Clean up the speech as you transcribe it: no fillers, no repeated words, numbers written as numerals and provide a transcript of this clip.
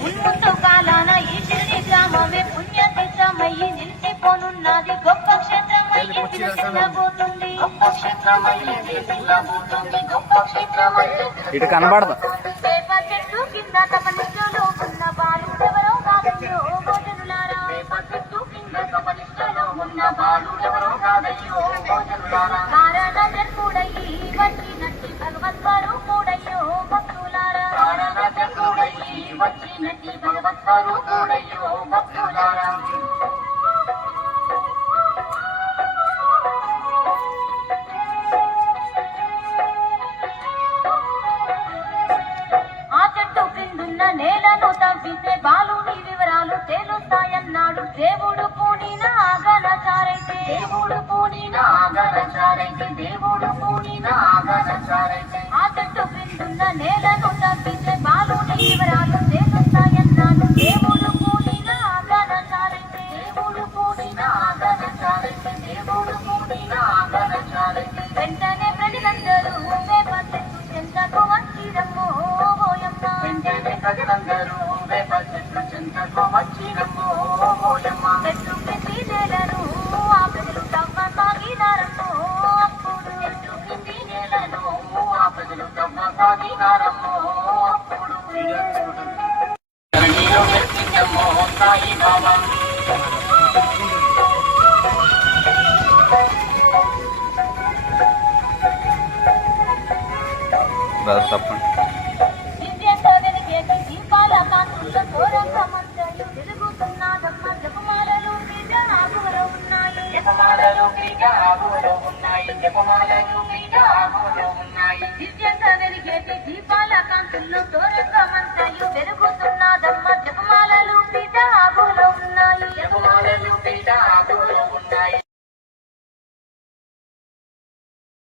మున్ముందు కాలాన ఈ షిరిడి గ్రామమే పుణ్యతీర్థమయ్యి నిలిచిపోనున్నది. గొప్ప క్షేత్రమయ్యి విలసిల్లబోతుంది. ఇటు కనబడదు. వేప చెట్టు కింద తపనిష్టలో ఉన్న బాలుడెవరో కాదయ్యో భోజనులారా. వేప చెట్టు కింద తపనిష్టలో ఉన్న బాలుడెవరో కాదయ్యో భోజనులారా. కారణ జన్ముడయ్యి వచ్చినట్టి భగవద్స్వరూపుడయ్యో భక్తులారా. కారణ జన్ముడయ్యి వచ్చినట్టి భగవద్స్వరూపుడయ్యో భక్తులారా. నేలను తవ్వితే బాలుని వివరాలు తేలుస్తాయన్నాడు దేవుడు. పూనిన ఆగనచారైతే దేవుడు పూనిన ఆగనచారైతే దేవుడు పూనిన ఆగనచారైతే ఆ చెట్టు క్రిందున్న నేలను తవ్వితే బాలుని వివరాలు తేలుస్తాయన్నాడు దేవుడు. పూనిన ఆగనచారైతే దేవుడు పూనిన ఆగనచారైతే దేవుడు పూనిన ఆగనచారైతే వెంటనే ప్రజలందరూ వేప చెట్టు చెంతకు వచ్చిరమ్మో ఓయమ్మ. వెంటనే ప్రజలందరూ వేప చెట్టు చెంతకు వచ్చిరమ్మో ఓయమ్మ. చెట్టు కింది నేలను ఆ ప్రజలు తవ్వసాగినారమ్మో అప్పుడు. చెట్టు కింది నేలను ఆ ప్రజలు తవ్వసాగినారమ్మో అప్పుడు. సాయి బాబా తప్పండి. దీపాల కాంతుల్లో తోరంగమంతయు వెలుగుతున్నదమ్మ. జపమాలలు గిరిజ ఆగువలో ఉన్నాయి. జపమాలలు గిరిజ ఆగువలో ఉన్నాయి. జపమాలలు గిరిజ ఆగువలో ఉన్నాయి. దివ్యంగా వెలిగేటి దీపాల కాంతుల్లో తోరంగమ